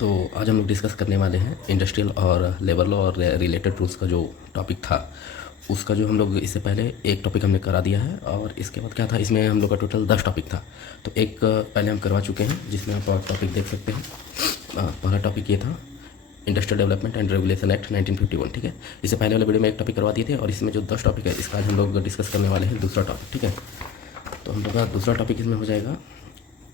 तो आज हम लोग डिस्कस करने वाले हैं इंडस्ट्रियल और लेबर लॉ और रिलेटेड रूल्स का जो टॉपिक था उसका जो हम लोग इससे पहले एक टॉपिक हमने करा दिया है और इसके बाद क्या था, इसमें हम लोग का टोटल 10 टॉपिक था। तो एक पहले हम करवा चुके हैं जिसमें आप टॉपिक देख सकते हैं। पहला टॉपिक ये था industrial development and regulation act 1951। ठीक है, इससे पहले वाले वीडियो में एक टॉपिक करवा दिए थे और इसमें जो 10 टॉपिक है इसका आज हम लोग डिस्कस करने वाले हैं दूसरा टॉपिक। ठीक है, तो हम लोग का दूसरा टॉपिक इसमें हो जाएगा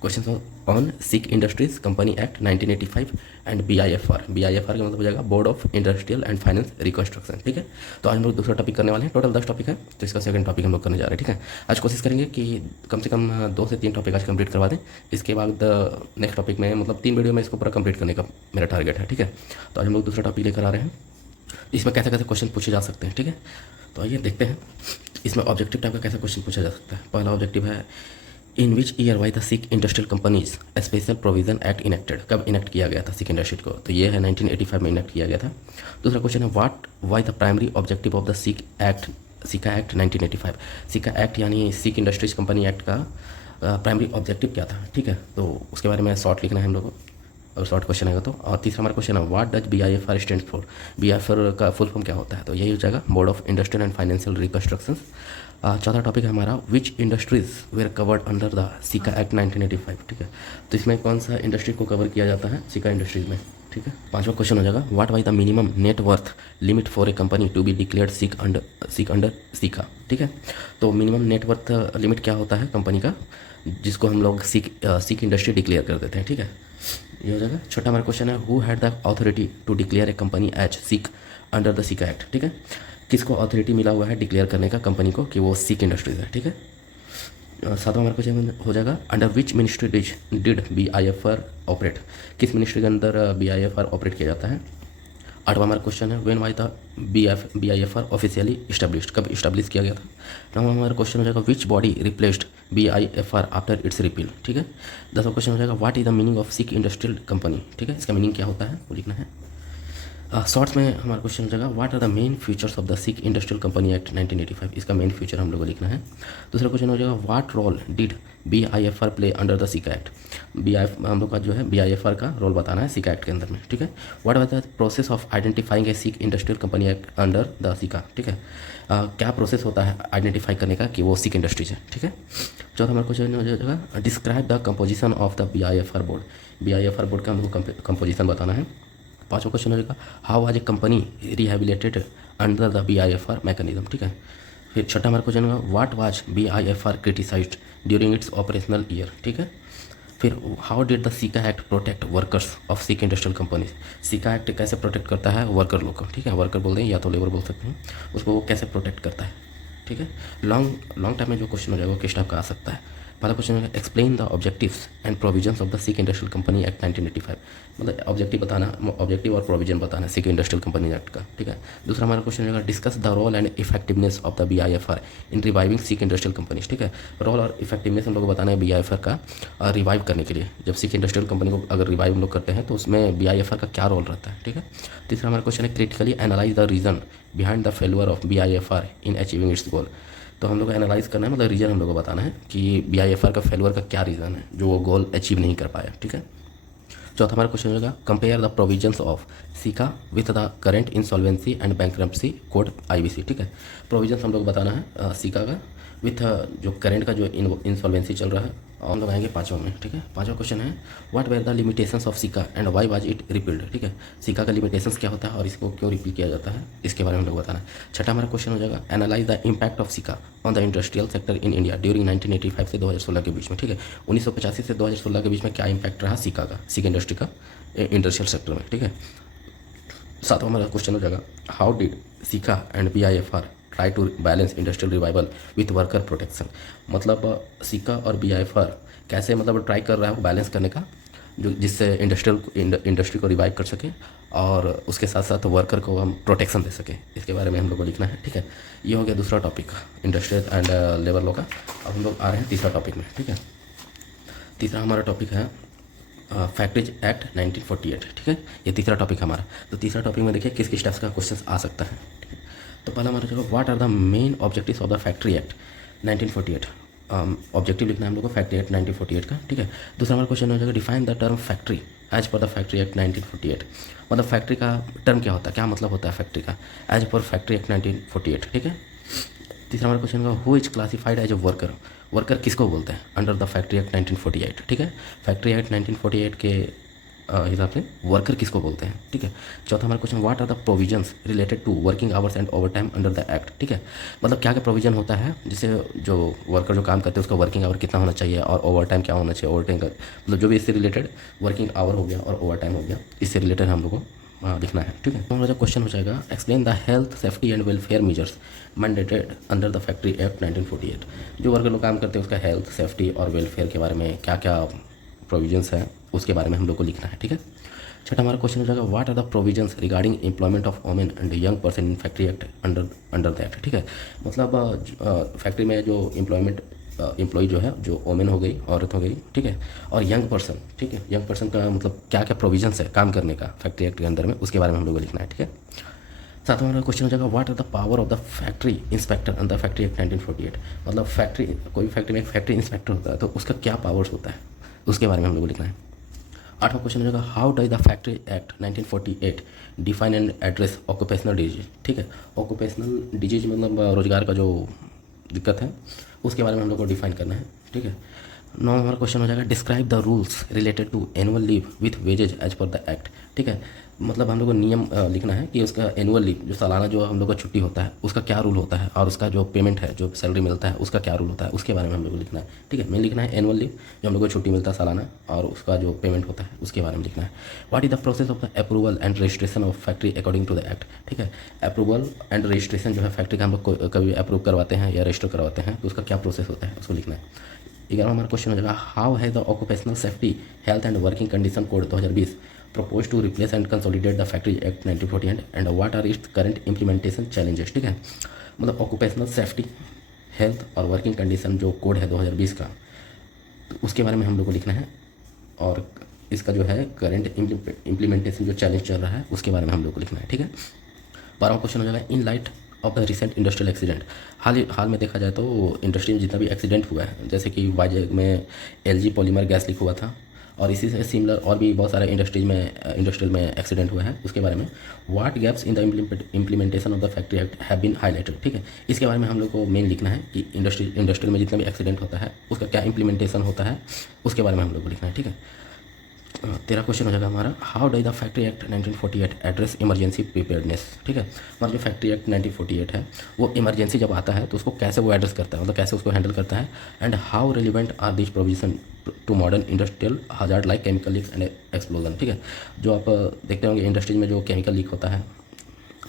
question on sick industries company act 1985 and BIFR। BIFR का मतलब हो जाएगा board of industrial and finance reconstruction. ठीक है, तो आज हम लोग दूसरा टॉपिक करने वाले हैं। टोटल 10 टॉपिक है, तो इसका सेकंड टॉपिक हम लोग करने जा रहे हैं। ठीक है, आज कोशिश करेंगे कि कम से कम 2 से 3 टॉपिक आज कंप्लीट करवा दें। इसके बाद नेक्स्ट टॉपिक में मतलब 3 वीडियो में इसको पूरा कंप्लीट करने का मेरा टारगेट है। ठीक है, तो आज हम लोग दूसरा टॉपिक लेकर आ रहे हैं। इसमें कैसे कैसे क्वेश्चन पूछे जा सकते हैं। ठीक है, तो आइए देखते हैं इसमें ऑब्जेक्टिव टाइप का कैसा क्वेश्चन पूछा जा सकता है। पहला ऑब्जेक्टिव है in which year why the sick industrial companies special provision act enacted. कब इनेक्ट किया गया था सिक इंडस्ट्री को, तो ये है 1985 में इनेक्ट किया गया था। दूसरा क्वेश्चन है what why the primary objective of the SICA act 1985। सिका एक्ट यानी सिक इंडस्ट्रीज कंपनी एक्ट का प्राइमरी ऑब्जेक्टिव क्या था। ठीक है, तो उसके बारे में शॉर्ट लिखना है हम लोग को, अगर शॉर्ट क्वेश्चन आएगा तो। और तीसरा हमारा क्वेश्चन है what does BIFR stand for. BIFR का फुल फॉर्म क्या होता है, तो यही हो जाएगा board of industrial and financial reconstruction. चौथा टॉपिक है हमारा which industries were covered under the SICA act 1985। ठीक है, तो इसमें कौन सा इंडस्ट्री को कवर किया जाता है सिका इंडस्ट्रीज में। ठीक है, पांचवा क्वेश्चन हो जाएगा what why the minimum net worth limit for a company to be declared sick under SICA. ठीक है, तो मिनिमम नेट वर्थ लिमिट क्या होता है कंपनी का जिसको हम लोग सिक इंडस्ट्री डिक्लेयर कर देते हैं। ठीक है, ये हो जाएगा। छोटा हमारा क्वेश्चन है who had the authority to declare a company as sick under the SICA act. ठीक है, किसको अथॉरिटी मिला हुआ है डिक्लेयर करने का कंपनी को कि वो सिक इंडस्ट्रीज है। ठीक है, सातवां हमारा क्वेश्चन हो जाएगा under which ministry did BIFR operate. किस मिनिस्ट्री के अंदर BIFR ऑपरेट किया जाता है। आठवां हमारा क्वेश्चन है when why the BIFR officially established. कब इस्टेब्लिश किया गया था। नौवां हमारा क्वेश्चन हो जाएगा which body replaced BIFR after it's repeal. ठीक है, 10वां क्वेश्चन हो जाएगा what is the meaning of sick industrial company. ठीक है, इसका मीनिंग क्या होता है वो लिखना है। शॉर्ट्स में हमारा क्वेश्चन हो जाएगा what are the main features of the sick industrial company act 1985। इसका मेन फीचर हम लोग को लिखना है। दूसरा क्वेश्चन हो जाएगा what role did BIFR play under the SICA act. हम लोग का जो है BIFR का रोल बताना है सिका एक्ट के अंदर में। ठीक है, what was the process of identifying A sick industrial company act under the सिका। ठीक है, क्या प्रोसेस होता है आइडेंटिफाई करने का कि वो सिक इंडस्ट्रीज है। ठीक है, चौथा हमारा क्वेश्चन हो जाएगा describe the composition of the BIFR board. BIFR board का हमको कंपोजिशन बताना है। पाँचवा क्वेश्चन हो जाएगा how was a company रिहेबिलिटेड under the BIFR mechanism. ठीक है, फिर छठा हमारा क्वेश्चन होगा what was BIFR criticised during its operational year. ठीक है, फिर how did the SICA act protect workers of sick industrial companies. सिका एक्ट कैसे प्रोटेक्ट करता है वर्कर लोग को। ठीक है, वर्कर बोल दें या तो लेबर बोल सकते हैं, उसको वो कैसे प्रोटेक्ट करता है। ठीक है, लॉन्ग टाइम में जो क्वेश्चन हो जाएगा वो किस टाइप का आ सकता है। पहला क्वेश्चन है explain the objectives and provisions of the sick industrial company act 1985। मतलब ऑब्जेक्टिव बताना, ऑब्जेक्टिव और प्रोविजन बताना है सिक इंडस्ट्रियल कंपनी एक्ट का। ठीक है, दूसरा हमारा क्वेश्चन होगा discuss the role and effectiveness of the BIFR in reviving sick industrial companies. ठीक है, रोल और इफेक्टिवनेस हम लोग को बताना है BIFR का रिवाइव करने के लिए। जब सिक इंडस्ट्रियल कंपनी को अगर रिवाइव हम लोग करते हैं तो उसमें BIFR का क्या रोल रहता है। ठीक है, तीसरा हमारा क्वेश्चन है critically analyse the reason behind the failure of BIFR in achieving its goal. तो हम लोग को एनालाइज करना है, मतलब रीज़न हम लोग को बताना है कि BIFR का फेलुअर का क्या रीज़न है जो वो गोल अचीव नहीं कर पाया। ठीक है, चौथा हमारा क्वेश्चन होगा कंपेयर द प्रोविजंस ऑफ सिका with the current insolvency and bankruptcy code IBC। ठीक है, प्रोविजंस हम लोग बताना है सिका का विथ जो करेंट का जो इंसॉल्वेंसी चल रहा है। और हम लोग आएंगे पाँचों में। ठीक है, पाँचवा क्वेश्चन है what were the limitations of SICA and why was it repealed. ठीक है, सिका का लिमिटेशंस क्या होता है और इसको क्यों रिपील किया जाता है इसके बारे में हम लोग बताना है। छठा हमारा क्वेश्चन हो जाएगा एनालाइज द इम्पैक्ट ऑफ सिका on the industrial sector in India during 1985 से 2016 के बीच में। ठीक है, 1985 से 2016 के बीच में क्या इम्पैक्ट रहा सिका का, सिक इंडस्ट्री का इंडस्ट्रियल सेक्टर में। ठीक है, सातवां हमारा क्वेश्चन हो जाएगा how did SICA and BIFR try to balance industrial revival with worker protection. मतलब सिका और BIFR कैसे मतलब ट्राई कर रहा है बैलेंस करने का जो जिससे इंडस्ट्री को रिवाइव कर सके और उसके साथ साथ वर्कर को हम प्रोटेक्शन दे सके। इसके बारे में हम लोग को लिखना है। ठीक है, ये हो गया दूसरा topic industrial and labour law का। अब हम लोग आ रहे हैं तीसरा टॉपिक में। ठीक है, तीसरा हमारा टॉपिक है फैक्ट्रीज एक्ट 1948। ठीक है, ये तीसरा टॉपिक हमारा। तो तीसरा टॉपिक में देखिए किस किस टाइप का क्वेश्चन आ सकता है। ठीक है, तो पहला हमारा जो what are the main objectives of the factory act 1948। Objective लिखना है हम लोग को फैक्ट्री एक्ट 1948 का। ठीक है, दूसरा हमारा क्वेश्चन हो जाएगा define the term factory as per the factory act 1948। मतलब फैक्ट्री का टर्म क्या होता है, क्या मतलब होता है फैक्ट्री का, एज पर फैक्ट्री एक्ट 1948, ठीक है। तीसरा हमारा क्वेश्चन होगा who is classified as a worker. Worker किसको बोलते हैं अंडर द फैक्ट्री एक्ट 1948, ठीक है। फैक्ट्री एक्ट 1948 के हिसाब से वर्कर किसको बोलते हैं, ठीक है। चौथा हमारा question what are the provisions related to working hours and overtime under the act, ठीक है। मतलब क्या क्या प्रोविजन होता है जिससे जो वर्कर जो काम करते हैं उसका वर्किंग आवर कितना होना चाहिए और ओवर टाइम क्या होना चाहिए, ओवर टाइम का मतलब जो भी इससे रिलेटेड वर्किंग आवर हो गया और ओवर टाइम हो गया, इससे रिलेटेड हम लोग को लिखना है, ठीक है। तो हमारा क्वेश्चन हो जाएगा explain the health safety and welfare measures mandated under the factory act 1948। जो वर्कर लोग काम करते हैं उसका हेल्थ सेफ्टी और वेलफेयर के बारे में क्या क्या प्रोविजंस है उसके बारे में हम लोग को लिखना है, ठीक है। छठा हमारा क्वेश्चन हो जाएगा what are the provisions regarding employment of women and young person in factory act under the act, ठीक है। मतलब फैक्ट्री में जो एम्प्लॉय जो है जो वोमेन हो गई, औरत हो गई, ठीक है, और यंग पर्सन, ठीक है। यंग पर्सन का मतलब क्या क्या प्रोविजंस है काम करने का फैक्ट्री एक्ट के अंदर में, उसके बारे में हम लोग को लिखना है, ठीक है। सातवां हमारा क्वेश्चन हो जाएगा what are the power of the factory inspector under factory act 1948। मतलब फैक्ट्री कोई फैक्ट्री में एक फैक्ट्री इंस्पेक्टर होता है तो उसका क्या पावर्स होता है उसके बारे में हम लोग को लिखना है। आठवां क्वेश्चन हो जाएगा how does the factory act 1948 define and address occupational disease, ठीक है। ऑक्यूपेशनल डिजीज मतलब रोजगार का जो दिक्कत है उसके बारे में हम लोग को डिफाइन करना है, ठीक है। नौ हमारा क्वेश्चन हो जाएगा describe the rules related to annual leave with wages as per the act, ठीक है। मतलब हम लोग को नियम लिखना है कि उसका एनुअल लीव जो सालाना जो हम लोग का छुट्टी होता है उसका क्या रूल होता है और उसका जो पेमेंट है जो सैलरी मिलता है उसका क्या रूल होता है उसके बारे में हम लोग को लिखना है, ठीक है। मेन लिखना है एनुअल लीव जो हम लोग को छुट्टी मिलता है सालाना और उसका जो पेमेंट होता है उसके बारे में लिखना है। What is the process of the approval and registration of factory according to the act, ठीक है। अप्रूवल एंड रजिस्ट्रेशन जो है फैक्ट्री का हम लोग कभी अप्रूव करवाते हैं या रजिस्टर करवाते हैं तो उसका क्या प्रोसेस होता है उसको लिखना है। 11वां हमारा क्वेश्चन हो जाएगा हाउ है the occupational safety health and working condition code 2020 propose to replace and consolidate the factory act 1948 and what are its current implementation challenges, ठीक है। मतलब ऑक्यूपेशनल सेफ्टी हेल्थ और वर्किंग कंडीशन जो कोड है 2020 का तो उसके बारे में हम लोग को लिखना है और इसका जो है करंट इम्प्लीमेंटेशन जो चैलेंज चल रहा है उसके बारे में हम लोग को लिखना है, ठीक है। 12वां क्वेश्चन हो जाएगा in light of the recent industrial accident. हाल में देखा जाए तो इंडस्ट्री में जितना भी एक्सीडेंट हुआ है जैसे कि वाइजैग में एलजी पॉलीमर गैस लीक हुआ था और इसी से सिमिलर और भी बहुत सारे इंडस्ट्रियल में एक्सीडेंट हुआ है उसके बारे में what gaps in the implementation of the factory act have been highlighted, ठीक है। इसके बारे में हम लोग को मेन लिखना है कि इंडस्ट्रियल में जितना भी एक्सीडेंट होता है उसका क्या इम्प्लीमेंटेशन होता है उसके बारे में हम लोग को लिखना है, ठीक है। 13 क्वेश्चन हो जाएगा हमारा how does the factory act 1948 address emergency preparedness, ठीक है। हमारा जो फैक्ट्री एक्ट 1948 है वो इमरजेंसी जब आता है तो उसको कैसे वो एड्रेस करता है मतलब कैसे उसको हैंडल करता है and how relevant are this provision to modern industrial hazard like chemical leak and explosion, ठीक है। जो आप देखते होंगे इंडस्ट्रीज में जो केमिकल लीक होता है,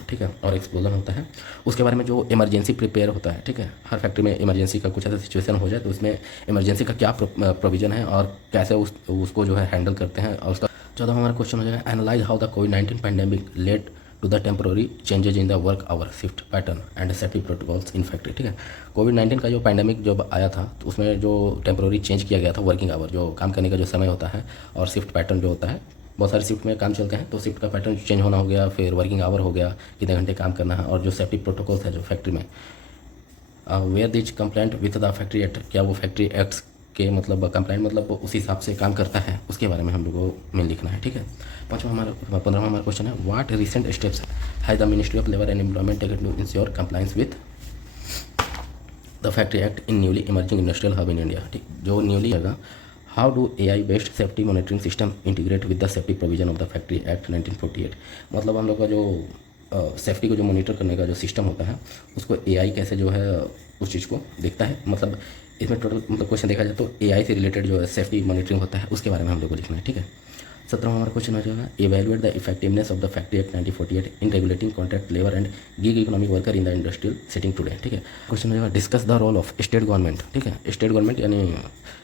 ठीक है, और एक्सप्लोजन होता है उसके बारे में जो इमरजेंसी प्रिपेयर होता है, ठीक है। हर फैक्ट्री में इमरजेंसी का कुछ ऐसा सिचुएशन हो जाए तो उसमें इमरजेंसी का क्या प्रोविजन है और कैसे उसको जो है हैंडल करते हैं और उसका 14वां हमारा क्वेश्चन हो जाएगा एनालाइज हाउ द कोविड-19 pandemic led to the temporary changes in the work hour shift pattern and safety protocols in factory, ठीक है। कोविड-19 का जो पैंडेमिक जब आया था तो उसमें जो टेम्प्रोरी चेंज किया गया था वर्किंग आवर जो काम करने का जो समय होता है और शिफ्ट पैटर्न जो होता है बहुत सारे शिफ्ट में काम चलते हैं तो शिफ्ट का पैटर्न चेंज होना हो गया, फिर वर्किंग आवर हो गया कितने घंटे काम करना है और जो सेफ्टी प्रोटोकॉल्स है जो फैक्ट्री में where which compliant with the factory act क्या वो फैक्ट्री एक्ट्स के मतलब कंप्लेंट मतलब उस हिसाब से काम करता है उसके बारे में हम लोग को मेन लिखना है, ठीक है। 15वां हमारा क्वेश्चन है व्हाट रिसेंट स्टेप्स है the ministry of labour and employment taken to ensure compliance with the factory act in newly emerging industrial hub in India, ठीक। जो न्यूली है how do AI based safety monitoring system integrate with the safety provision of the factory act 1948। मतलब हम लोग का जो safety को जो मॉनिटर करने का जो सिस्टम होता है उसको AI कैसे जो है उस चीज़ को देखता है मतलब इसमें टोटल मतलब क्वेश्चन देखा जाए तो AI से रिलेटेड जो सेफ्टी मॉनिटरिंग होता है उसके बारे में हम लोग को लिखना है, ठीक है। 17वां हमारा क्वेश्चन हो जाएगा evaluate the effectiveness of the factory act 1948 in regulating contract labour and gig economic worker in the industrial setting today, ठीक है। क्वेश्चन हो जाएगा discuss the role of state government, ठीक है। स्टेट गवर्नमेंट यानी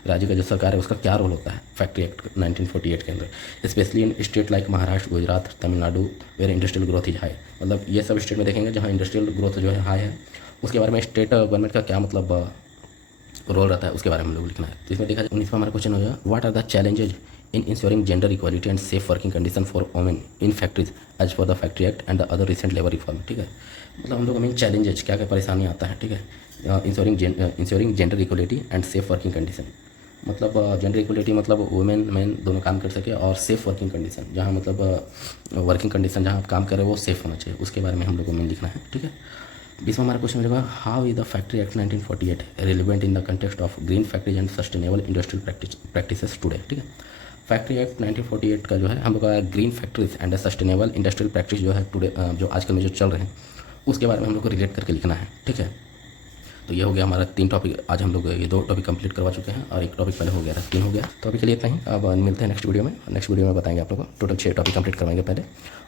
राज्य का जो सरकार है उसका क्या रोल होता है फैक्ट्री एक्ट 1948 के अंदर specially in state like Maharashtra Gujarat Tamil Nadu where industrial growth is high. मतलब ये सब स्टेट में देखेंगे जहाँ इंडस्ट्रियल ग्रोथ जो है हाई है उसके बारे में स्टेट गवर्नमेंट का क्या मतलब रोल रहता है उसके बारे में हम लोग लिखना है। तो इसमें देखा जाए 19वां हमारा क्वेश्चन हो जाएगा what are the challenges in ensuring gender equality and safe working condition for women in factories as per the factory act and the other recent labor reform, ठीक है। मतलब हम लोग मेन चैलेंजेज क्या क्या परेशानी आता है, ठीक है। Ensuring gender equality and safe working condition मतलब जेंडर इक्वलिटी मतलब वुमेन मैन दोनों काम कर सके, और सेफ़ वर्किंग कंडीशन, जहाँ मतलब वर्किंग कंडीशन जहाँ आप काम कर रहे हो वो सेफ़ होना चाहिए, उसके बारे में हम लोग को मेन लिखना है। ठीक है, 20वां हमारा क्वेश्चन रहेगा, how is the factory act 1948 relevant in the context of green factories and sustainable industrial practices today. ठीक है, फैक्ट्री एक्ट 1948 का जो है हम लोग का green factories and sustainable industrial practice जो है टुडे, जो आजकल में जो चल रहे हैं उसके बारे में हम लोग को रिलेट करके लिखना है। ठीक है, तो ये हो गया हमारा 3 टॉपिक। आज हम लोग ये 2 टॉपिक कंप्लीट करवा चुके हैं और 1 टॉपिक पहले हो गया था, 3 हो गया। तो अभी के लिए इतना ही, अब मिलते हैं नेक्स्ट वीडियो में। नेक्स्ट वीडियो में बताएंगे आप लोगों को, टोटल 6 टॉपिक कंप्लीट करवाएंगे पहले,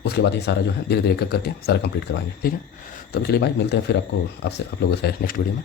उसके बाद ये सारा जो है धीरे धीरे करके सारा कंप्लीट करवाएंगे। ठीक है, तो अभी के लिए बाय, मिलते हैं फिर आपको आपसे आप लोगों से नेक्स्ट वीडियो में।